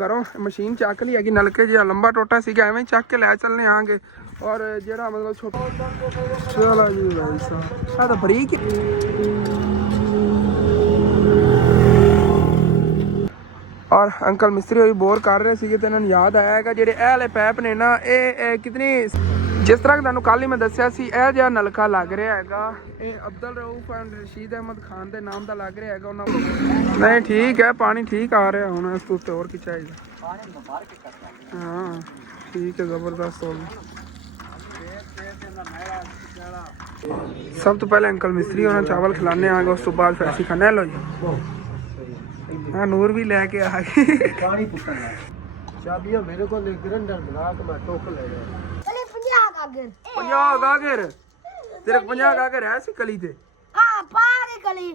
करो मशीन चक ली है नलके जो लंबा टोटा सी एवं चक के लै चलने आगे और जो मतलब छोटा चलो जी भाई साहब तो बरीक और अंकल मिस्त्री होई बोर कर रहे थे तो इन्होंने याद आया है जो वाले पैप ने ना ये कितनी जिस तरह तुहानू कल ही मैं दसिया सी यह जिहा नलका लग रहा है ये अब्दुल रऊफ एंड रशीद अहमद खान के नाम का लग रहा है नहीं ठीक है पानी ठीक आ रहा हूँ इस तो और की चाहिए हाँ ठीक है जबरदस्त हो सब तो पहले अंकल मिस्त्री होना चावल खिलाने आ गए उस तो बाद फिर असीं खाने लो जी हाँ नूर भी लैके आ गई चाबियां मेरे को ग्राइंडर बना के मैं टोक ले गया 50 गागर तेरे 50 गागर है सी कली ते हां पार कली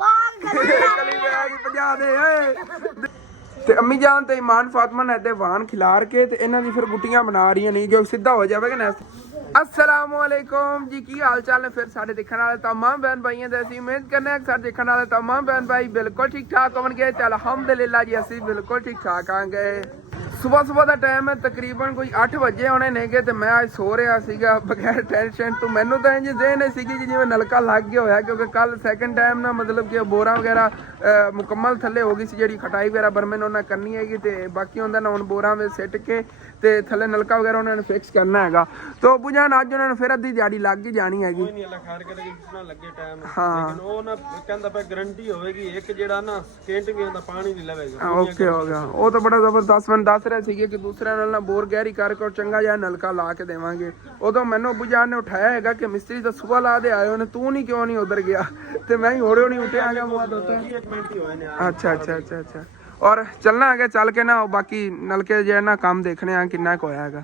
कली में आ गई 50 दे ਤੇ ਅੰਮੀ ਜਾਨ ਤੇ ਇਮਾਨ ਫਾਤਮਾ ਨੇ ਤੇ ਵਾਨ ਖਿਲਾਰ ਕੇ ਤੇ ਇਹਨਾਂ ਦੀ ਫਿਰ ਗੁੱਟੀਆਂ ਬਣਾ ਰਹੀਆਂ ਨਹੀਂ ਜੋ ਸਿੱਧਾ ਹੋ ਜਾਵੇਗਾ ਨਾ अस्सलामु अलैकुम जी की हाल चाल ने फिर साढ़े देखने वाले तमाम बहन भाइयों से असीं उम्मीद करने हैं सारे देखने वाले तमाम बहन भाई बिल्कुल ठीक ठाक होंगे तो अल्हम्दुलिल्लाह जी असीं बिल्कुल ठीक ठाक आंगे सुबह सुबह का टाइम है तकरीबन कोई 8 बजे होने नेगे तो मैं आज सो रहा सीगा बगैर टेंशन तो मैनू तो इंज देन सी कि जिवें नलका लग गया होया क्योंकि कल सैकेंड टाइम ना मतलब कि बोरा वगैरह मुकम्मल थले हो गई सी जिहड़ी खटाई वगैरह बरमे उन्हें करनी हैगी ते बाकी उन्होंने ना हुण बोरा में सिट के ते थले नलका वगैरह उन्होंने फिक्स करना हैगा तो अबू जान अज उन्होंने फिर अद्धी दिहाड़ी लग ही जानी हैगी कोई नहीं अल्लाह खैर करे जितना लगे टाइम हाँ लेकिन वो ना कहंदा पे गारंटी होवेगी एक जेड़ा ना सेकेंड भी आंदा पानी नहीं लवेगा ओके हो गया वो तो बड़ा जबरदस्त मैं दस रहे थे कि दूसरे नाल बोर गहरी करके और चंगा जिहा नलका ला के देवांगे उदों मैनू अबू जान ने उठाया हैगा कि मिस्त्री तो सुबह ला दे आए ने तू नहीं क्यों नहीं उधर गया तो मैं ही होड़े नहीं उठे आ गया मुआ दोता एक मिनट ही होए ने अच्छा अच्छा अच्छा अच्छा और चलना है चल के ना बाकी नलके जो ना काम देखने आ किन्ना क होया हैगा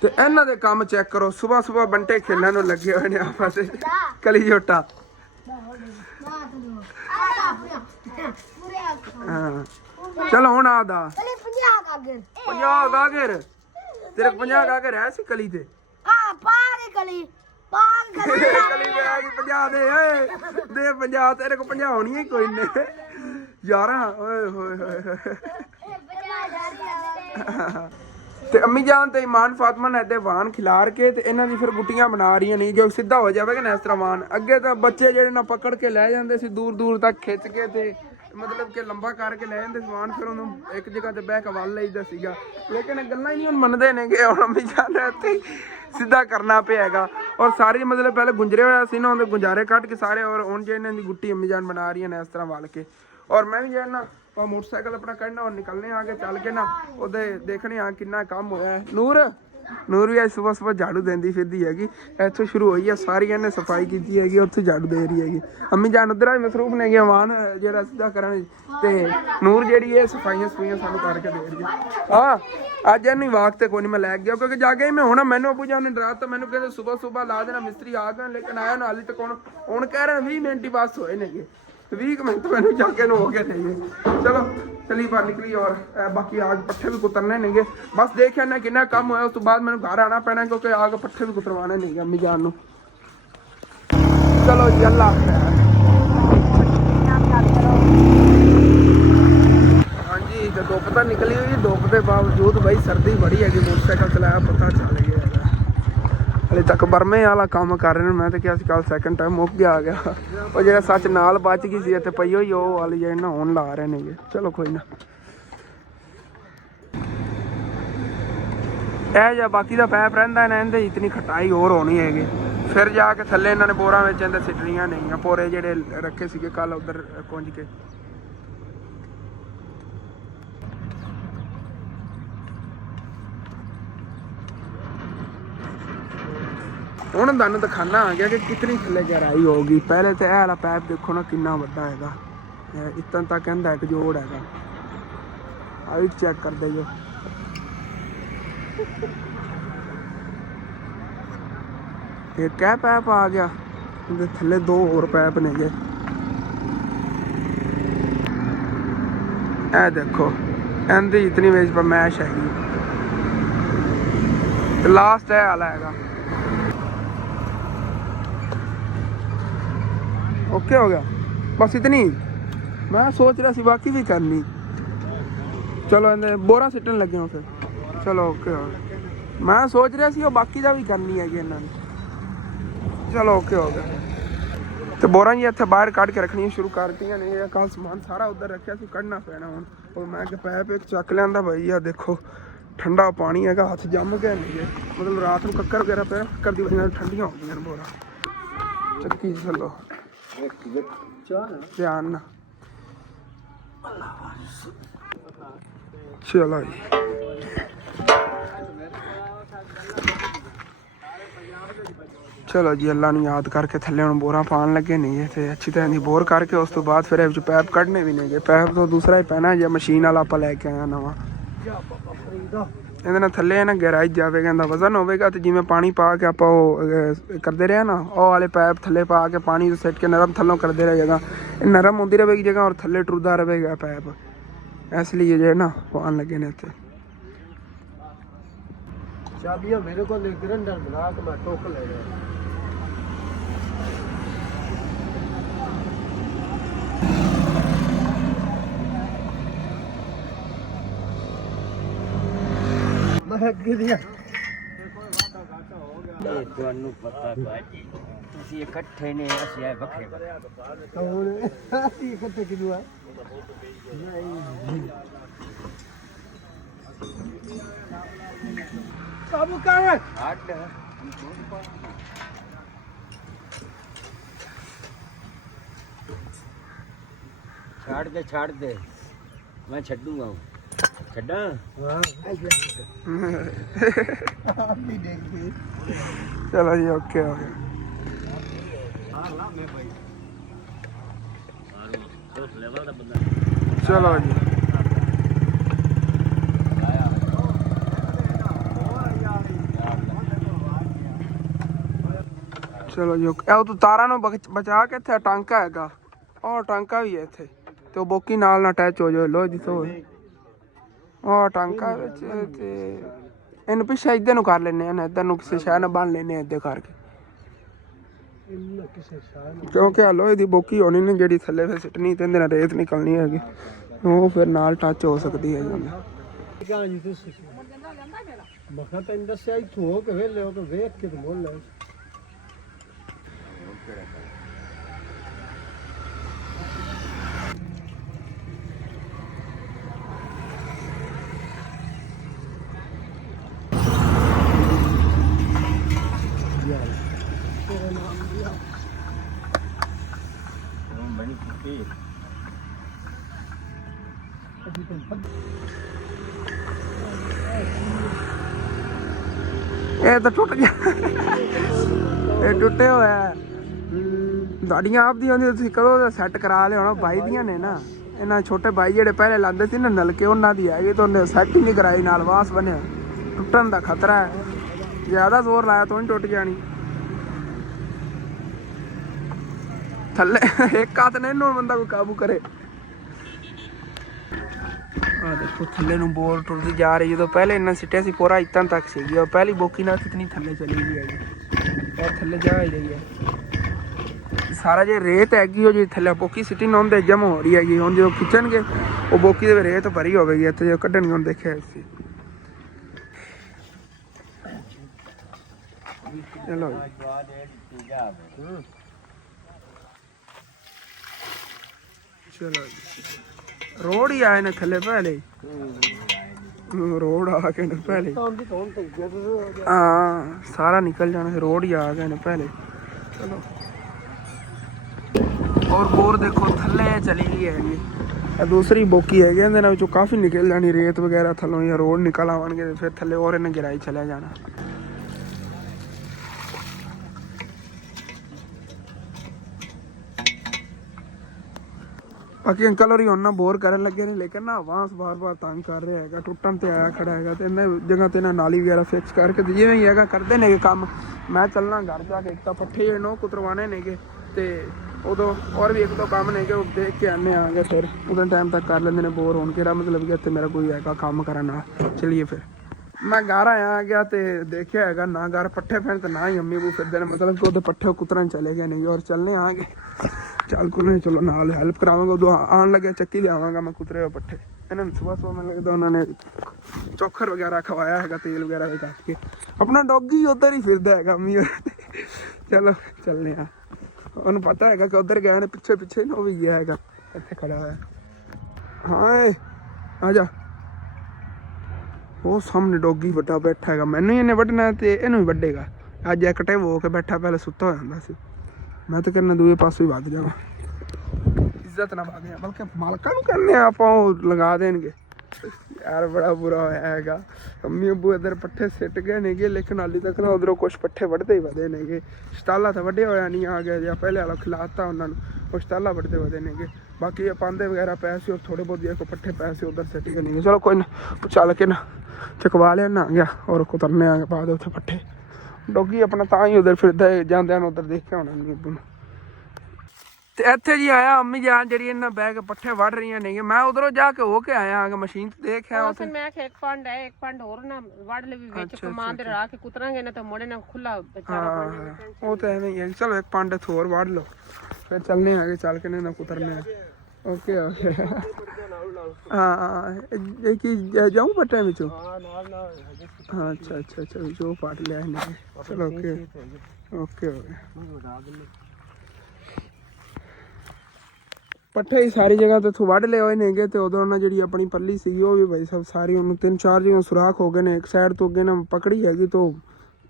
ते इन्हां दे काम चेक करो सुबह सुबह बंटे खेलने नूं लगे हुए ने आपस कली जोटा हाँ चलो हुण आदा 50 गागर तेरे 50 गागर है सी कली ते हां पार कली कली में आ गई 50 दे 50 तेरे को 50 होनी ही कोई नहीं यार ओए होए ਤੇ ਅੰਮੀ ਜਾਨ ਤੇ ਇਮਾਨ ਫਾਤਮਾ ਨੇ ਤੇ ਵਾਨ ਖਿਲਾਰ ਕੇ ਤੇ ਇਹਨਾਂ ਦੀ ਫਿਰ ਗੁੱਟੀਆਂ ਬਣਾ ਰਹੀਆਂ ਨਹੀਂ ਜੋ ਸਿੱਧਾ ਹੋ ਜਾਵੇਗਾ ਨਾ ਇਸ ਤਰ੍ਹਾਂ ਵਾਨ ਅੱਗੇ ਤਾਂ ਬੱਚੇ ਜਿਹੜੇ ਨਾ ਪਕੜ ਕੇ ਲੈ ਜਾਂਦੇ ਸੀ ਦੂਰ ਦੂਰ ਤੱਕ ਖਿੱਚ ਕੇ ਤੇ मतलब कि लंबा करके ले जाते समान फिर उन्होंने एक जगह ते बह के वल लईदा सीगा लेकिन गल्लां ही नहीं हुण मनदे ने कि हुण अम्मी जान इत्थे सीधा करना पिएगा और सारी मतलब पहले गुंजरे होया सी ना उहदे गुंजारे कट के सारे और हुण जे इन्हां दी गुट्टी अम्मी जान बना रही है इस तरह वल के और मैं भी जो ना मोटरसाइकिल अपना कढ़ना और निकलने आगे चल के ना उहदे देखने आ किन्ना काम होया है ਨੂਰ ਵੀ ਅੱਜ ਸੁਬਹ ਸੁਬਹ ਝਾੜੂ ਦਿੰਦੀ ਫਿਰਦੀ ਹੈਗੀ ਇੱਥੋਂ ਸ਼ੁਰੂ ਹੋਈ ਹੈ ਸਾਰੀਆਂ ਨੇ ਸਫਾਈ ਕੀਤੀ ਹੈਗੀ ਉੱਥੇ ਝਾੜੂ ਦੇ ਰਹੀ ਹੈਗੀ ਅੰਮੀ ਜਾਨ ਉਧਰ ਵੀ ਮਸਰੂਫ ਨੇ ਗਿਆ ਵਾਨ ਜਿਹੜਾ ਸਿੱਧਾ ਕਰਨ ਤੇ ਨੂਰ ਜਿਹੜੀ ਇਹ ਸਫਾਈਆਂ ਸਾਨੂੰ ਕਰਕੇ ਦੇ ਰਹੀ ਹੈ ਹਾਂ ਅੱਜ ਨਹੀਂ ਵਾਕ ਤੇ ਕੋਈ ਨਹੀਂ ਮੈਂ ਲੈ ਗਿਆ ਕਿਉਂਕਿ ਜਾ ਕੇ ਮੈਂ ਹੁਣ ਮੈਨੂੰ ਅਬੂ ਜਾਨ ਨੇ ਡਰਾਤਾ ਮੈਨੂੰ ਕਹਿੰਦੇ ਸੁਬਹ ਸੁਬਹ ਲਾ ਦੇਣਾ ਮਿਸਤਰੀ ਆ ਗਏ ਲੇਕਿਨ ਆਇਆ ਨਾ ਹਾਲੇ ਤੱਕ ਹੁਣ ਕਹਿ ਰਹੇ 20 ਮਿੰਟ ਹੀ ਬਸ ਹੋਏ ਨੇਗੇ 20 मिनट मैंने जाके हो गए थे चलो चली बाहर निकली और बाकी आग पट्ठे भी कुतरने नहीं गए बस देखिए ना कितना कम होया उस तो बाद मैंने घर आना पैना क्योंकि आग पट्ठे भी कुतरवाने नहीं गए अम्मी जान नूं चलो जी अल्लाह हाँ जी तो धुप तो निकली हुई धुप के बावजूद भाई सर्दी बड़ी हैगी मोटरसाइकिल चलाया पता चल गया हले तक बरमे वाला काम कर रहे हैं मैं तो क्या कल सैकेंड टाइम मुक गया आ गया और जो सच नाल बच गई सी इत्थे पई होई ओह वाली जे ना हुण ला रहे ने चलो कोई ना जा बाकी दा पैप रहिंदा ना इहदे इतनी खटाई और होनी हैगी फिर जाके थल्ले इन्हां ने बोरां विच इहदे सिटणियां नहीं पोरे जेहड़े रखे सीगे कल उधर कुंज के ਹੁਣ ਤੁਹਾਨੂੰ ਦਿਖਾਣਾ ਆ ਗਿਆ ਕਿ ਕਿਤਨੀ ਥੱਲੇ ਗਹਿਰਾਈ ਹੋਊਗੀ ਪਹਿਲੇ ਤੇ ਇਹ ਵਾਲਾ ਪੈਪ ਦੇਖੋ ਨਾ ਕਿੰਨਾ ਵੱਡਾ ਹੈਗਾ ਇਤਨ ਤੱਕ ਕਹਿੰਦਾ ਇੱਕ ਜੋੜ ਹੈਗਾ ਆ ਵੀ ਚੈੱਕ ਕਰਦੇ ਜੋ ਇਹ ਕਿਆ ਪੈਪ ਆ ਗਿਆ ਇਹਦੇ ਥੱਲੇ 2 ਹੋਰ ਪੈਪ ਨੇ ਜੇ ਇਹ ਦੇਖੋ ਇਹਦੀ ਇਤਨੀ ਵੇਜ ਪਰ ਮੈਸ਼ ਹੈਗੀ ਤੇ ਲਾਸਟ ਇਹ ਵਾਲਾ ਹੈਗਾ ओके हो गया बस इतनी मैं सोच रहा सी बाकी भी करनी ਚਲੋ ਇਹਨੇ ਬੋਰਾ ਸਿੱਟਣ ਲੱਗੇ ਹਾਂ ਫਿਰ। ਚਲੋ ਓਕੇ ਹੋ ਗਿਆ। ਮੈਂ ਸੋਚ ਰਿਹਾ ਸੀ ਉਹ ਬਾਕੀ ਦਾ ਵੀ ਕਰਨੀ ਹੈਗੀ ਇਹਨਾਂ ਨੇ। ਚਲੋ ਓਕੇ ਹੋ ਗਿਆ। ਤੇ ਬੋਰਾਂ ਜੀ ਇੱਥੇ ਬਾਹਰ ਕੱਢ ਕੇ ਰੱਖਣੀਆਂ ਸ਼ੁਰੂ ਕਰਤੀਆਂ ਨੇ। ਇਹ ਕੱਲ ਸਮਾਨ ਸਾਰਾ ਉੱਧਰ ਰੱਖਿਆ ਸੀ, ਕੱਢਣਾ ਪੈਣਾ ਹੁਣ। ਉਹ ਮੈਂ ਕਿ ਪੈਪ ਇੱਕ ਚੱਕ ਲਿਆਂਦਾ ਭਾਈ। ਆ ਦੇਖੋ ਠੰਡਾ ਪਾਣੀ ਹੈਗਾ, ਹੱਥ ਜੰਮ ਗਏ ਨੇ। ਮਤਲਬ ਰਾਤ ਨੂੰ ਕੱਕਰ ਵਗੈਰਾ ਪਿਆ, ਕੱਕਰ ਦੀ ਵਜ੍ਹਾ ਨਾਲ ਠੰਡੀਆਂ ਹੋ ਗਈਆਂ ਨੇ ਬੋਰਾਂ। ਚੱਕੀ ਚੱਲੋ ਧਿਆਨ ਨਾਲ। ਚਲੋ ਜੀ ਚਲੋ ਜੀ, ਅੱਲਾ ਨੂੰ ਯਾਦ ਕਰਕੇ ਥੱਲੇ ਹੁਣ ਬੋਰਾਂ ਪਾਉਣ ਲੱਗੇ ਨਹੀਂ ਤੇ ਅੱਛੀ ਤਰ੍ਹਾਂ ਦੀ ਬੋਰ ਕਰਕੇ ਉਸ ਤੋਂ ਬਾਅਦ ਫਿਰ ਇਹ ਵਿੱਚ ਪੈਪ ਕੱਢਣੇ ਵੀ ਨੇਗੇ। ਪੈਪ ਤੋਂ ਦੂਸਰਾ ਹੀ ਪੈਣਾ ਜੇ ਮਸ਼ੀਨ ਵਾਲਾ ਆਪਾਂ ਲੈ ਕੇ ਆਇਆ ਨਵਾਂ। ਇਹਦੇ ਨਾਲ ਥੱਲੇ ਨਾ ਗਹਿਰਾਈ ਜਾਵੇ, ਕਹਿੰਦਾ ਵਜ਼ਨ ਹੋਵੇਗਾ ਤੇ ਜਿਵੇਂ ਪਾਣੀ ਪਾ ਕੇ ਆਪਾਂ ਉਹ ਕਰਦੇ ਰਹੇ ਨਾ, ਉਹ ਵਾਲੇ ਪੈਪ ਥੱਲੇ ਪਾ ਕੇ ਪਾਣੀ ਸਿੱਟ ਕੇ ਨਰਮ ਥੱਲੋਂ ਕਰਦੇ ਰਹੇ ਜਗ੍ਹਾ, ਇਹ ਨਰਮ ਹੁੰਦੀ ਰਹੇਗੀ ਜਗ੍ਹਾ ਔਰ ਥੱਲੇ ਟੁਰਦਾ ਰਹੇਗਾ ਪੈਪ। ਇਸ ਲਈ ਜੇ ਨਾ ਪਾਉਣ ਲੱਗੇ ਨੇ ਇੱਥੇ। ਚਾਬੀਆਂ ਮੇਰੇ ਕੋਲ ਗ੍ਰੈਂਡਰ ਬਣਾ ਕੇ ਮੈਂ ਟੋਕ ਲੈ ਗਿਆ। ਇਹ ਤੁਹਾਨੂੰ ਪਤਾ ਭਾਜੀ, ਤੁਸੀਂ ਇਕੱਠੇ ਨੇ, ਅਸੀਂ ਆਏ ਵੱਖਰੇ ਵੱਖਰੇ। ਅਸੀਂ ਇਕੱਠੇ ਕਿਦੋਂ ਆ? ਕਾਬੂ ਕਰ ਹੱਡ ਛੱਡ ਦੇ ਮੈਂ ਛੱਡੂਗਾ। ਛੱਡਾਂ ਚਲੋ ਜੀ ਓਕੇ ਹੋ ਗਿਆ। ਚਲੋ ਜੀ ਚਲੋ ਜੀ ਓਕੇ। ਉਹ ਤਾਰਾਂ ਨੂੰ ਬਚਾ ਕੇ ਇੱਥੇ ਟਾਂਕਾ ਹੈਗਾ, ਉਹ ਟਾਂਕਾ ਵੀ ਹੈ ਇੱਥੇ ਤੇ ਉਹ ਬੋਕੀ ਨਾਲ ਅਟੈਚ ਹੋ ਜਾਓ। ਲੋ ਜਿੱਥੋਂ ਉਹ ਟਾਂਕਾ ਵਿੱਚ ਤੇ ਇਹਨੂੰ ਪਿੱਛੇ ਇੱਧਰ ਨੂੰ ਕਰ ਲੈਂਦੇ ਹਾਂ, ਇੱਧਰ ਨੂੰ ਕਿਸੇ ਸ਼ਹਿਰ ਨਾਲ ਬੰਨ ਲੈਂਦੇ ਹਾਂ ਇੱਧਰ ਕਰਕੇ, ਕਿਉਂਕਿ ਆ ਲੋਹੇ ਦੀ ਬੋਕੀ ਹੋਣੀ ਨੇ ਜਿਹੜੀ ਥੱਲੇ ਫਿਰ ਸਿੱਟਣੀ ਤੇ ਇਹਦੇ ਨਾਲ ਰੇਤ ਨਿਕਲਣੀ ਹੈਗੀ, ਉਹ ਫਿਰ ਨਾਲ ਟੱਚ ਹੋ ਸਕਦੀ ਹੈ। ਮਖਾ ਤੈਨੂੰ ਦੱਸਿਆ ਇੱਥੋਂ ਹੋ ਕੇ ਵੇਲੇ ਹੋ ਕੇ ਵੇਖ ਕੇ ਤੇ ਬੋਲ ਲੈ। ਇਹ ਤਾਂ ਟੁੱਟ ਗਿਆ, ਇਹ ਟੁੱਟੇ ਹੋਇਆ। ਤੁਹਾਡੀਆਂ ਆਪ ਦੀਆਂ ਤੁਸੀਂ ਕਦੋਂ ਸੈੱਟ ਕਰਾ ਲਿਆ ਬਾਈ ਦੀਆਂ ਨੇ ਨਾ। ਇਹਨਾਂ ਛੋਟੇ ਬਾਈ ਜਿਹੜੇ ਪਹਿਲੇ ਲਾਉਂਦੇ ਸੀ ਨਾ ਨਲਕੇ, ਉਹਨਾਂ ਦੀ ਹੈਗੀ ਤਾਂ ਉਹਨੇ ਸੈੱਟ ਹੀ ਨਹੀਂ ਕਰਾਈ, ਨਾਲ ਵਾਸ ਬਣਿਆ। ਟੁੱਟਣ ਦਾ ਖਤਰਾ ਹੈ, ਜ਼ਿਆਦਾ ਜ਼ੋਰ ਲਾਇਆ ਤਾਂ ਨਹੀਂ ਟੁੱਟ ਜਾਣੀ। ਥੱਲੇ ਇੱਕ ਹੱਥ ਨੇ ਇਹਨੂੰ ਬੰਦਾ ਕੋਈ ਕਾਬੂ ਕਰੇ। ਆ ਦੇਖੋ ਥੱਲੇ ਨੂੰ ਬੋਰ ਟੁੱਟਦੀ ਜਾ ਰਹੀ। ਜਦੋਂ ਪਹਿਲੇ ਇੰਨਾ ਸਿੱਟਿਆ ਸੀ ਪੂਰਾ ਇੱਤਾਂ ਤੱਕ ਸੀਗੀ, ਉਹ ਪਹਿਲੀ ਬੋਕੀ ਨਾਲ ਕਿਤਨੀ ਥੱਲੇ ਚਲੀ ਗਈ ਹੈਗੀ, ਉਹ ਥੱਲੇ ਜਾ ਹੀ ਰਹੀ ਹੈ ਸਾਰਾ। ਜੇ ਰੇਤ ਹੈਗੀ ਉਹ ਜੀ ਥੱਲੇ ਬੋਕੀ ਸਿੱਟੀ ਨਾ ਹੁੰਦੇ ਜਮ ਹੋ ਰਹੀ ਹੈਗੀ। ਹੁਣ ਜਦੋਂ ਖਿੱਚਣਗੇ ਉਹ ਬੋਕੀ ਦੇ ਰੇਤ ਭਰੀ ਹੋਵੇਗੀ ਇੱਥੇ, ਜਦੋਂ ਕੱਢਣਗੇ ਹੁਣ ਦੇਖਿਆ ਸੀ। ਚਲੋ ਚਲੋ ਰੋਡ ਹੀ ਆਏ ਨੇ ਥੱਲੇ ਪਹਿਲੇ, ਰੋਡ ਆ ਗਏ ਨੇ ਪਹਿਲੇ। ਹਾਂ ਸਾਰਾ ਨਿਕਲ ਜਾਣਾ, ਰੋਡ ਹੀ ਆ ਗਏ ਨੇ ਪਹਿਲੇ। ਚਲੋ ਔਰ ਬੋਰ ਦੇਖੋ ਥੱਲੇ ਚਲੀ ਗਈ ਹੈਗੀ। ਦੂਸਰੀ ਬੋਕੀ ਹੈਗੀ, ਇਹਦੇ ਨਾਲ ਵਿੱਚੋਂ ਕਾਫੀ ਨਿਕਲ ਜਾਣੀ ਰੇਤ ਵਗੈਰਾ ਥੱਲੋਂ, ਜਾਂ ਰੋਡ ਨਿਕਲ ਆਉਣਗੇ ਫਿਰ ਥੱਲੇ ਹੋਰ ਇਹਨੇ ਗਿਰਾਈ ਚਲਿਆ ਜਾਣਾ। ਬਾਕੀ ਅੰਕਲ ਹੋਰੀ ਹੁਣ ਨਾ ਬੋਰ ਕਰਨ ਲੱਗੇ ਨੇ, ਲੇਕਿਨ ਨਾ ਆਵਾਜ਼ ਬਾਰ-ਬਾਰ ਤੰਗ ਕਰ ਰਿਹਾ ਹੈਗਾ, ਟੁੱਟਣ ਤੇ ਆਇਆ ਖੜਾ ਹੈਗਾ। ਤੇ ਇਹਨਾਂ ਜਗ੍ਹਾ ਤੇ ਨਾ ਨਾਲੀ ਵਗੈਰਾ ਫਿਕਸ ਕਰਕੇ ਤੇ ਜਿਵੇਂ ਹੀ ਹੈਗਾ ਕਰਦੇ ਨੇਗੇ ਕੰਮ। ਮੈਂ ਚੱਲਣਾ ਘਰ ਜਾ ਕੇ, ਇੱਕ ਤਾਂ ਪੱਠੇ ਨੋ ਕੁਤਰਵਾਣੇ ਨੇਗੇ ਤੇ ਉਦੋਂ ਹੋਰ ਵੀ ਇੱਕ ਦੋ ਕੰਮ ਨੇਗੇ, ਉਹ ਦੇਖ ਕੇ ਆਨੇ ਆਗੇ ਫਿਰ ਉਦੋਂ ਟਾਈਮ ਤੱਕ ਕਰ ਲੈਂਦੇ ਨੇ ਬੋਰ। ਹੋਣ ਕਿਹੜਾ ਮਤਲਬ ਕਿ ਇੱਥੇ ਮੇਰਾ ਕੋਈ ਹੈਗਾ ਕੰਮ ਕਰਨ ਨਾਲ। ਚਲੀਏ ਫਿਰ ਮੈਂ ਘਰ ਆਇਆ ਗਿਆ ਤੇ ਦੇਖਿਆ ਹੈਗਾ ਨਾ ਘਰ ਪੱਠੇ ਪੈਣ ਤੇ ਨਾ ਹੀ ਅੰਮੀ ਬੂ ਫਿਰਦੇ ਨੇ, ਮਤਲਬ ਕਿ ਉਹਦੇ ਪੱਠੇ ਕੁਤਰਨ ਚਲੇ ਗਏ ਨੇ। ਔਰ ਚੱਲਨੇ ਆਗੇ ਚੱਲ ਕੋਈ ਚਲੋ ਨਾਲ ਹੈਲਪ ਕਰਾਵਾਂਗਾ। ਉਦੋਂ ਆਉਣ ਲੱਗਿਆ ਚੱਕੀ ਲਿਆਵਾਂਗਾ ਮੈਂ ਕੁਤਰੇ ਹੋਏ ਪੱਠੇ। ਇਹਨਾਂ ਨੂੰ ਸਵੇਰ ਮੈਨੂੰ ਲੱਗਦਾ ਉਹਨਾਂ ਨੇ ਚੋਖਰ ਵਗੈਰਾ ਖਵਾਇਆ ਹੈਗਾ, ਤੇਲ ਵਗੈਰਾ ਵੀ ਕੱਟ ਕੇ। ਆਪਣਾ ਡੌਗੀ ਉੱਧਰ ਹੀ ਫਿਰਦਾ ਹੈਗਾ ਅੰਮੀ। ਚਲੋ ਚੱਲਦੇ ਆ। ਉਹਨੂੰ ਪਤਾ ਹੈਗਾ ਕਿ ਉੱਧਰ ਗਏ ਨੇ, ਪਿੱਛੇ ਪਿੱਛੇ ਉਹ ਵੀ ਗਿਆ ਹੈਗਾ, ਇੱਥੇ ਖੜਾ ਹੋਇਆ। ਹਾਂ ਆ ਜਾ। ਉਹ ਸਾਹਮਣੇ ਡੌਗੀ ਵੱਡਾ ਬੈਠਾ ਹੈਗਾ, ਮੈਨੂੰ ਹੀ ਇਹਨੇ ਵੱਢਣਾ ਤੇ ਇਹਨੂੰ ਵੀ ਵੱਢੇਗਾ। ਅੱਜ ਐਕਟਿਵ ਹੋ ਕੇ ਬੈਠਾ, ਪਹਿਲੇ ਸੁੱਤਾ ਹੋ ਜਾਂਦਾ ਸੀ। ਮੈਂ ਤਾਂ ਕਹਿੰਦਾ ਦੂਏ ਪਾਸੇ ਹੀ ਵੱਧ ਜਾਵਾਂ, ਇੱਜ਼ਤ ਨਾ ਭਾਗੇ, ਬਲਕਿ ਮਾਲਕਾਂ ਨੂੰ ਕਹਿੰਦੇ ਆ ਆਪਾਂ, ਉਹ ਲਗਾ ਦੇਣਗੇ ਯਾਰ। ਬੜਾ ਬੁਰਾ ਹੋਇਆ ਹੈਗਾ। ਅੰਮੀ ਅੱਬੂ ਇੱਧਰ ਪੱਠੇ ਸਿੱਟ ਗਏ ਨੇਗੇ, ਲੇਕਿਨ ਹਾਲੀ ਤੱਕ ਨਾ ਉਧਰੋਂ ਕੁਛ ਪੱਠੇ ਵੱਢਦੇ ਹੀ ਵਧੇ ਨੇਗੇ। ਸ਼ਟਾਲਾ ਤਾਂ ਵੱਢਿਆ ਹੋਇਆ ਨਹੀਂ ਆ ਗਿਆ, ਜਾਂ ਪਹਿਲੇ ਵਾਲਾ ਖਿਲਾਤਾ ਉਹਨਾਂ ਨੂੰ, ਉਹ ਸ਼ਟਾਲਾ ਵੱਢਦੇ ਵਧੇ ਨੇਗੇ। ਬਾਕੀ ਪਾਂਦੇ ਵਗੈਰਾ ਪਏ ਸੀ, ਉਹ ਥੋੜੇ ਬਹੁਤ ਜਿਹੇ ਪੱਠੇ ਪਏ ਸੀ ਉੱਧਰ ਸਿੱਟ ਗਏ ਨੇਗੇ। ਚਲੋ ਕੋਈ ਨਾ, ਚੱਲ ਕੇ ਨਾ ਚਕਵਾ ਲਿਆ ਨਾ ਆ ਗਿਆ, ਔਰ ਕੁਤਰਨੇ ਆ ਬਾਅਦ ਉੱਥੇ ਪੱਠੇ। ਡੋਗੀ ਆਪਣਾ ਤਾਂ ਹੀ ਉਧਰ ਫਿਰਦਾ, ਜਾਂਦਿਆਂ ਨੂੰ ਉਧਰ ਦੇਖਿਆ ਹੋਣਾ ਅੰਮੀ ਅੱਬੂ ਨੂੰ। ਤੇ ਇੱਥੇ ਜੀ ਆਇਆ ਅੰਮੀ ਜਾਨ ਜਿਹੜੀ ਇਹਨਾਂ ਬਹਿ ਕੇ ਪੱਠੇ ਵੱਢ ਰਹੀਆਂ ਨੇਗੇ। ਮੈਂ ਉਧਰੋਂ ਜਾ ਕੇ ਹੋ ਕੇ ਆਇਆ ਹਾਂ, ਮਸ਼ੀਨ ਤੇ ਦੇਖਿਆ ਉੱਥੇ। ਮੈਂ ਕਿ ਇੱਕ ਪੰਡ ਹੈ, ਇੱਕ ਪੰਡ ਹੋਰ ਨਾ ਵੱਢ ਲਵੀ ਵਿੱਚ ਕਮਾਨ ਦੇ ਰਲਾ ਕੇ ਕੁਤਰਾਂਗੇ ਨਾ ਤਾਂ ਮੋੜੇ ਨਾ ਖੁੱਲਾ ਹਾਂ ਉਹ ਤਾਂ ਐਵੇਂ ਹੀ ਹੈ। ਚਲੋ ਇੱਕ ਪੰਡ ਹੋਰ ਵੱਢ ਲਓ, ਫਿਰ ਚੱਲਨੇ ਆਗੇ, ਚੱਲ ਕੇ ਨਾ ਕੁਤਰਨੇ ਆ। Okay okay. ਹਾਂ ਇਹ ਕੀ ਜਾਊਂ ਪੱਟਿਆਂ ਵਿੱਚੋਂ? ਹਾਂ ਅੱਛਾ ਅੱਛਾ ਅੱਛਾ, ਜੋ ਪੱਟ ਲਿਆ ਇਹਨੇ। ਚਲੋ ਓਕੇ ਓਕੇ ਓਕੇ। ਪੱਠੇ ਹੀ ਸਾਰੀ ਜਗ੍ਹਾ ਤੇ ਵੱਢ ਲਏ ਹੋਏ ਨੇਗੇ। ਤੇ ਉਦੋਂ ਉਹਨਾਂ ਜਿਹੜੀ ਆਪਣੀ ਪੱਲੀ ਸੀਗੀ ਉਹ ਵੀ ਭਾਈ ਸਾਹਿਬ ਸਾਰੀ ਉਹਨੂੰ 3-4 ਜਗ੍ਹਾ ਸੁਰਾਖ ਹੋ ਗਏ ਨੇ। ਇੱਕ ਸਾਈਡ ਤੋਂ ਅੱਗੇ ਨਾ ਪਕੜੀ ਹੈਗੀ ਤੋਂ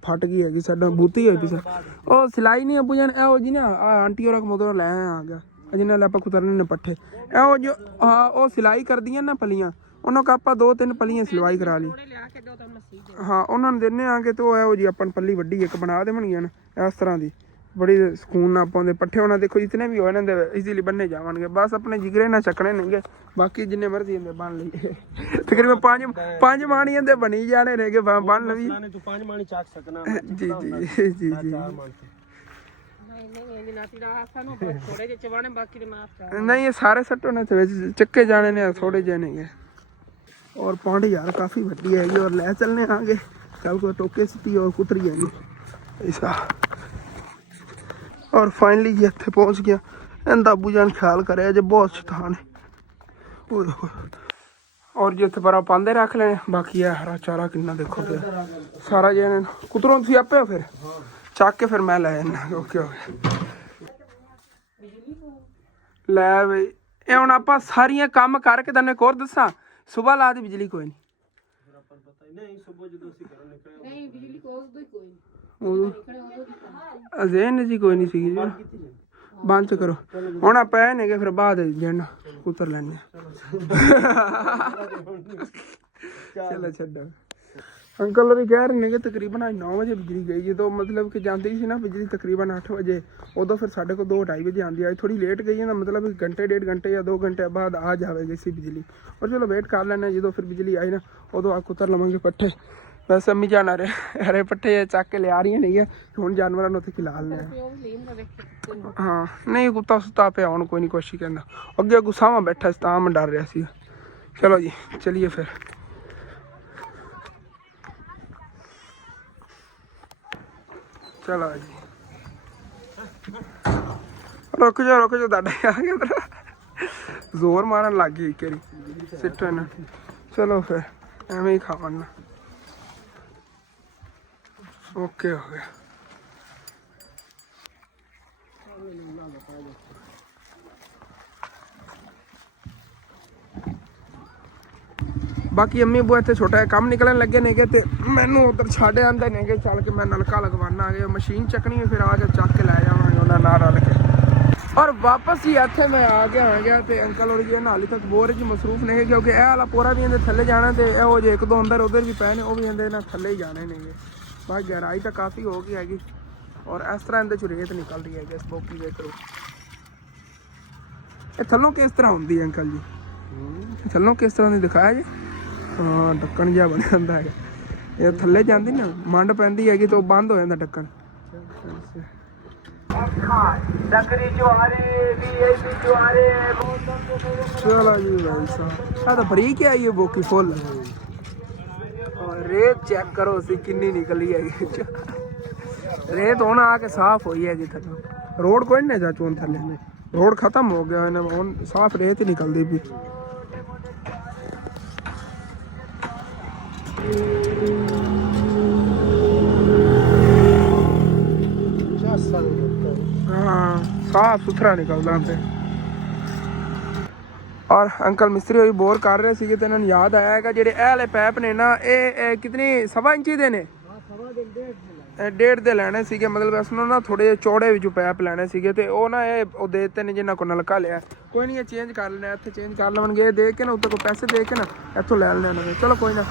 ਫਟ ਗਈ ਹੈਗੀ, ਸਾਡਾ ਬੂਤੀ ਹੋਈ ਪਈ। ਉਹ ਸਿਲਾਈ ਨਹੀਂ ਅੱਬੂ ਜਾਨ ਇਹੋ ਜੀ ਨਾ ਆਂਟੀ ਹੋਰਾਂ ਕੋਲੋਂ ਲੈ ਆ ਗਿਆ, ਜਿਹਨਾਂ ਨਾਲ ਆਪਾਂ ਕੁਤਰਨੇ ਨੇ ਪੱਠੇ। ਇਹੋ ਜੋ ਹਾਂ ਉਹ ਸਿਲਾਈ ਕਰਦੀਆਂ ਨਾ ਪੱਲੀਆਂ, ਉਹਨਾਂ ਕੋ ਆਪਾਂ 2-3 ਪੱਲੀਆਂ ਸਿਲਵਾਈ ਕਰਾ ਲਈ। ਹਾਂ ਉਹਨਾਂ ਨੂੰ ਦਿੰਦੇ ਆਗੇ ਤੇ ਉਹ ਇਹੋ ਜੀ ਆਪਾਂ ਪੱਲੀ ਵੱਡੀ ਇੱਕ ਬਣਾ ਦੇਣਗੀਆਂ ਨਾ ਇਸ ਤਰ੍ਹਾਂ ਦੀ, ਬੜੀ ਸਕੂਨ ਨਾਲ ਪਾਉਂਦੇ ਪੱਠੇ। ਉਹਨਾਂ ਦੇਖੋ ਜਿਤਨੇ ਵੀ ਹੋਏ ਇਹਨਾਂ ਦੇ ਈਜ਼ੀਲੀ ਬੰਨੇ ਜਾਵਣਗੇ। ਬਸ ਆਪਣੇ ਜਿਗਰੇ ਨਾਲ ਚੱਕਣੇ ਨੇਗੇ, ਬਾਕੀ ਜਿੰਨੇ ਮਰਜ਼ੀ ਹੁੰਦੇ ਬਣ ਲਈਏ। ਤਕਰੀਬਨ ਪੰਜ ਮਾਣੀਆਂ ਦੇ ਬਣੀ ਜਾਣੇ ਨੇਗੇ, ਬਣ ਲਵੀ। ਤੂੰ 5 ਮਾਣੀ ਚੱਕ ਸਕਣਾ। ਜੀ ਜੀ ਜੀ ਜੀ। ਨਹੀਂ ਇਹ ਸਾਰੇ ਸੱਟੋ ਨੇ ਵਿੱਚ ਚੱਕੇ ਜਾਣੇ ਨੇ, ਥੋੜੇ ਜਿਹੇ ਨੇਗੇ। और पौंड यार काफ़ी वड्डी हैगी, और ले चलने आगे कल को टोके सिटी और कुतरी हैगी ऐसा। और फाइनली जी इतने पहुँच गया। इनका अबू जान ख्याल करे जो बहुत शैतान है। और जी इतने पर पांदे रख लेने, बाकी है हरा चारा किन्ना देखो पे सारा जे कुतरों तुम आपे हो फिर चक के फिर मैं लै जाना। ओके ओके लै बई ये हुण आपां सारियां काम करके तैनूं एक होर दस्सां, सुबह ला दी बिजली कोई नहीं जी कोई नहीं सी बंद करो हुण आपां ऐ ने फिर बाद दिन कुतर लैने। चलो छड्डो। अंकल भी कह रहे हैं कि तकरीबन आज 9 बजे बिजली गई है, तो मतलब कि जाती सी ना बिजली तकरीबन 8 बजे, उदों फिर साढ़े को 2-2:30 बजे आती है। थोड़ी लेट गई है ना, मतलब घंटे 1.5 घंटे या 2 घंटे बाद आ जाएगी सी बिजली। और चलो वेट कर लेना, जो फिर बिजली आई ना उदों आ कुतर लवेंगे पट्ठे। वैसे अम्मी जान हरे पट्ठे चक के लिया रही नहीं है, हुण जानवरों ने उत्थे खिला लेने। हाँ नहीं कुत्ता सुता पे हुण कोई नहीं कुछ ही कहना, अगे गुस्सा में बैठा तां मैं डर रहा सी। चलो जी चलिए फिर। चलो जी रुक जाओ दादा आ गया, जोर मारन लग गई एक बारी सिट्टो ना। चलो फिर एवं ही खावन। ओके हो गया। बाकी अम्मी बुआ इतने छोटा काम निकलन लगे ने ते मैनू उधर छाड़े आंदे ने चल के मैं नलका लगवाना आ गया, मशीन चकनी है फिर आज चक के लै जावांगे उन्हां नाल रल के। और वापस ही इत्थे मैं आ गया ते अंकल और जी हाली तक बोर च मसरूफ ने, क्योंकि यह वाला पूरा भी इहदे थल्ले जाना ते इहो जे 1-2 अंदर उधर भी पे ने, वो भी इहदे ना थल्ले ही जाने ने। बस गहराई तो काफ़ी हो गई हैगी, और इस तरह इहदे च रेत निकल रही है इस बोकी दे थ्रू। ये थल्लों किस तरह होंदी है अंकल जी, थल्लों किस तरह की दिखाया जी? हाँ ढक्कन जिहा बनिया हुंदा है, ये थल्ले जांदी ना मंड पैंदी हैगी तो बंद हो जांदा ढक्कन। चलो जी भाई साहब तो बरीक आई है बोकी फुल, और रेत चेक करो उसी किन्नी निकली है। रेत होना आके साफ हुई है जी थल्लों, रोड कोई नहीं जा चून थल्ले, रोड खत्म हो गया है, साफ रेत ही निकलती भी। ਸਾਫ ਸੁਥਰਾ ਨਿਕਲਦਾ ਪਿਆ। ਔਰ ਅੰਕਲ ਮਿਸਤਰੀ ਹੋਈ ਬੋਰ ਕਰ ਰਹੇ ਸੀਗੇ ਤੇ ਇਹਨਾਂ ਨੂੰ ਯਾਦ ਆਇਆ ਹੈਗਾ ਜਿਹੜੇ ਇਹ ਵਾਲੇ ਪੈਪ ਨੇ ਨਾ ਇਹ ਕਿਤਨੀ 1.5 ਇੰਚੀ ਦੇ ਨੇ। 1.5 ਦੇ ਲੈਣੇ ਸੀਗੇ, ਮਤਲਬ ਅਸਲੋਂ ਨਾ ਥੋੜੇ ਚੌੜੇ ਵਿੱਚ ਪੈਪ ਲੈਣੇ ਸੀਗੇ ਤੇ ਉਹ ਨਾ ਉਹ ਦੇ ਦਿੱਤੇ ਨੇ ਜਿਨ੍ਹਾਂ ਕੋਲ ਨਲਕਾ ਲਿਆ। ਕੋਈ ਨਹੀਂ, ਇਹ ਚੇਂਜ ਕਰ ਲੈਣਾ, ਇੱਥੇ ਚੇਂਜ ਕਰ ਲਵਾਂਗੇ। ਇਹ ਦੇ ਕੇ ਨਾ ਉੱਤੇ ਕੋਈ ਪੈਸੇ ਦੇ ਕੇ ਨਾ ਇੱਥੋਂ ਲੈ ਲੈਣੇ। ਚਲੋ ਕੋਈ ਨਾ,